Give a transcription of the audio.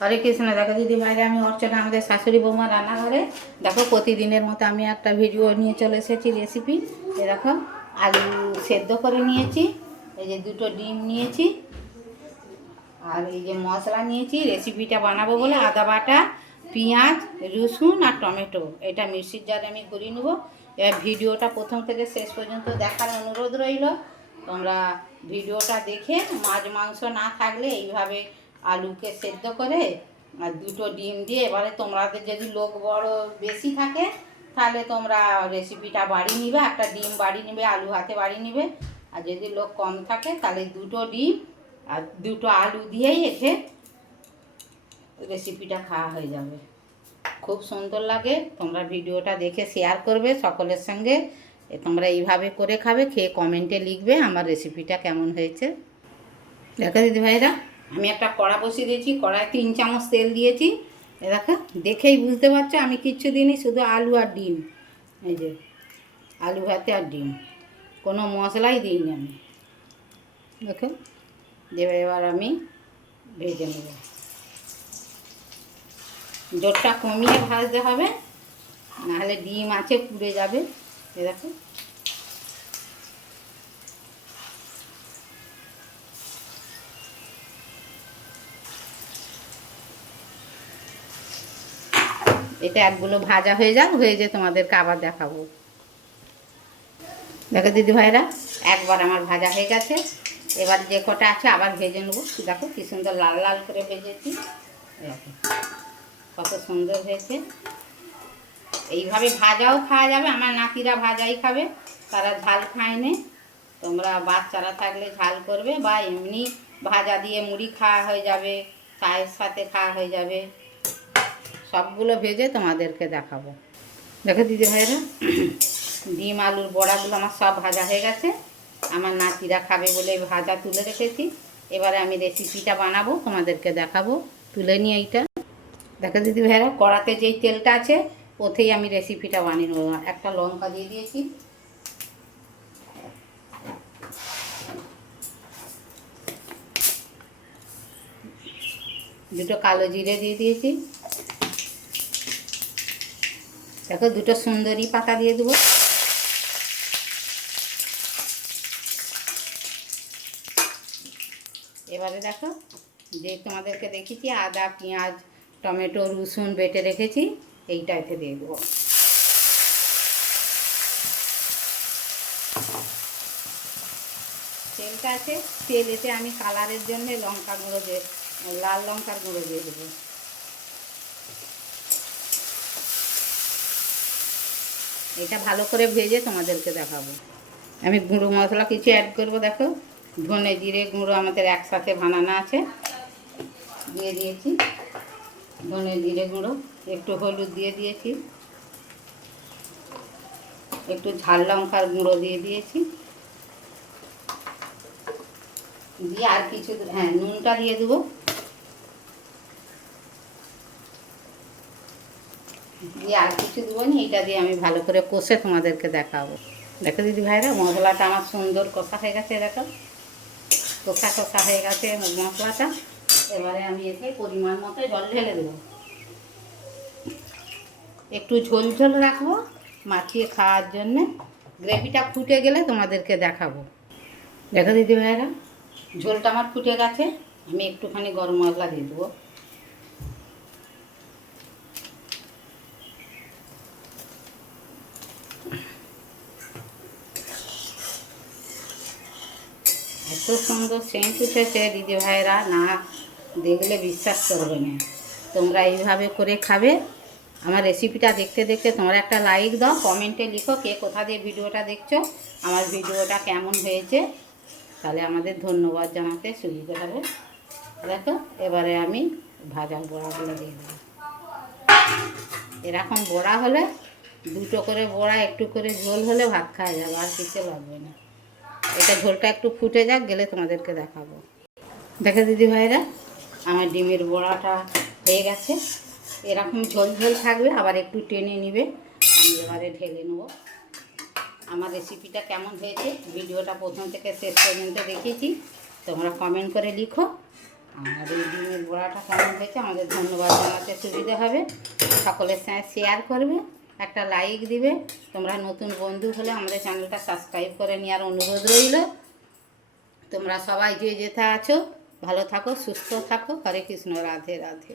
হরে কৃষ্ণ। দেখো দিদি ভাইরা, আমি অর্চনা, আমাদের শাশুড়ি বৌমা রান্নাঘরে। দেখো প্রতিদিনের মতো আমি একটা ভিডিও নিয়ে চলে এসেছি, রেসিপি। এ দেখো, আলু সেদ্ধ করে নিয়েছি, এই যে দুটো ডিম নিয়েছি, আর এই যে মশলা নিয়েছি। রেসিপিটা বানাবো বলে আদা বাটা, পেঁয়াজ, রসুন আর টমেটো এটা মিক্সির জারে আমি ঘুরিয়ে নেবো। এবার ভিডিওটা প্রথম থেকে শেষ পর্যন্ত দেখার অনুরোধ রইল। তোমরা ভিডিওটা দেখে মাছ মাংস না থাকলে এইভাবে আলুকে সেদ্ধ করে আর দুটো ডিম দিয়ে, এবারে তোমাদের যদি লোক বড় বেশি থাকে তাহলে তোমরা রেসিপিটা বাড়িয়ে নিবে, একটা ডিম বাড়িয়ে নিবে, আলু হাতে বাড়িয়ে নিবে। আর যদি লোক কম থাকে তাহলে দুটো ডিম আর দুটো আলু দিয়েই এসে রেসিপিটা খাওয়া হয়ে যাবে। খুব সুন্দর লাগে। তোমরা ভিডিওটা দেখে শেয়ার করবে সকলের সঙ্গে। তোমরা এইভাবে করে খাবে, খেয়ে কমেন্টে লিখবে আমার রেসিপিটা কেমন হয়েছে। দেখো দিদি ভাইরা, আমি একটা কড়া বসিয়ে দিয়েছি, কড়ায় 3 চামচ তেল দিয়েছি। দেখো, দেখেই বুঝতে পারছো আমি কিচ্ছু দিইনি, শুধু আলু আর ডিম। এই যে আলু ভাতে আর ডিম, কোনো মশলাই দিইনি আমি। দেখো, দেবে এবার আমি ভেজে নেব। জোরটা কমিয়ে ভাজতে হবে, নাহলে ডিম আছে পুড়ে যাবে। এ দেখো, এটা একগুলো ভাজা হয়ে যাক, হয়ে যে তোমাদেরকে আবার দেখাবো। দেখো দিদি ভাইরা, একবার আমার ভাজা হয়ে গেছে। এবার যে কটা আছে আবার ভেজে নেবো। দেখো কি সুন্দর লাল লাল করে ভেজেছি, দেখো কত সুন্দর হয়েছে। এইভাবে ভাজাও খাওয়া যাবে, আমার নাতিরা ভাজাই খাবে, তারা ঝাল খায় না। তোমরা বাচ্চারা থাকলে ঝাল করবে, বা এমনি ভাজা দিয়ে মুড়ি খাওয়া হয়ে যাবে, চায়ের সাথে খাওয়া হয়ে যাবে। সবগুলো ভেজে তোমাদেরকে দেখাবো। দেখো দিদি ভাইরা, ডিম আলুর বড়াগুলো আমার সব ভাজা হয়ে গেছে। আমার নাতিরা খাবে বলে ভাজা তুলে রেখেছি। এবারে আমি রেসিপিটা বানাবো, তোমাদেরকে দেখাবো। তুলে নিয়ে এইটা দেখো দিদি ভাইরা, কড়াতে যেই তেলটা আছে ওতেই আমি রেসিপিটা বানিয়ে নেবো। একটা লঙ্কা দিয়ে দিয়েছি, দুটো কালো জিরে দিয়ে দিয়েছি। দেখো, দুটো সুন্দরী পাতা দিয়ে দেবো। এবারে দেখো, যে তোমাদেরকে দেখেছি আদা পেঁয়াজ টমেটো রসুন বেটে রেখেছি, এইটা এতে দিয়ে দেবো। তেলটা আছে, তেল এতে আমি কালারের জন্য লঙ্কা গুঁড়ো দিয়ে, লাল লঙ্কার গুঁড়ো দিয়ে দেবো। এটা ভালো করে ভেজে তোমাদেরকে দেখাবো। আমি গুঁড়ো মশলা কিছু অ্যাড করবো। দেখো, ধনে জিরে গুঁড়ো আমাদের একসাথে বানানো আছে, দিয়ে দিয়েছি। ধনে জিরে গুঁড়ো, একটু হলুদ দিয়ে দিয়েছি, একটু ঝাল লঙ্কার গুঁড়ো দিয়ে দিয়েছি, দিয়ে আর কিছু, হ্যাঁ নুনটা দিয়ে দেবো। দিয়ে আর কিছু দেবো না, এইটা দিয়ে আমি ভালো করে কষে তোমাদেরকে দেখাবো। দেখো দিদি ভাইরা, মশলাটা আমার সুন্দর কষা হয়ে গেছে। দেখো, কষা কষা হয়ে গেছে মশলাটা। এবারে আমি এতে পরিমাণ মতো জল ঢেলে দেবো। একটু ঝোল ঝোল রাখবো মাখিয়ে খাওয়ার জন্যে। গ্রেভিটা ফুটে গেলে তোমাদেরকে দেখাবো। দেখো দিদি ভাইরা, ঝোলটা আমার ফুটে গেছে। আমি একটুখানি গরম মশলা দিয়ে দেবো। এত সুন্দর সেন্ট উঠেছে দিদি ভাইরা, না দেখলে বিশ্বাস করবে না। তোমরা এইভাবে করে খাবে। আমার রেসিপিটা দেখতে দেখতে তোমরা একটা লাইক দাও, কমেন্টে লিখো কে কোথা দিয়ে ভিডিওটা দেখছো, আমার ভিডিওটা কেমন হয়েছে, তাহলে আমাদের ধন্যবাদ জানাতে সুবিধা হবে। দেখো, এবারে আমি ভাজা বড়াগুলো দিয়ে দেবো। এরকম বড়া হলে, দুটো করে বড়া একটু করে ঝোল হলে ভাত খাওয়া যাবে, আর কিছু লাগবে না। এটা ঝোলটা একটু ফুটে যাক, গেলে তোমাদেরকে দেখাবো। দেখো দিদি ভাইরা, আমার ডিমের বড়াটা হয়ে গেছে। এরকম ঝোল ঝোল থাকবে, আবার একটু টেনে নিবে। আমি এবারে ঢেলে নেবো। আমার রেসিপিটা কেমন হয়েছে, ভিডিওটা প্রথম থেকে শেষ পর্যন্ত দেখেছি, তোমরা কমেন্ট করে লিখো। আর এই ডিমের বড়াটা কেমন হয়েছে আমাদের ধন্যবাদ জানাতে সুবিধা হবে। সকলের সঙ্গে শেয়ার করবে, একটা লাইক দিবে। তোমরা নতুন বন্ধু হলে আমাদের চ্যানেলটা সাবস্ক্রাইব করে নেওয়ার অনুরোধ রইল। তোমরা সবাই যে যেথা আছো ভালো থাকো, সুস্থ থাকো। হরে কৃষ্ণ, রাধে রাধে।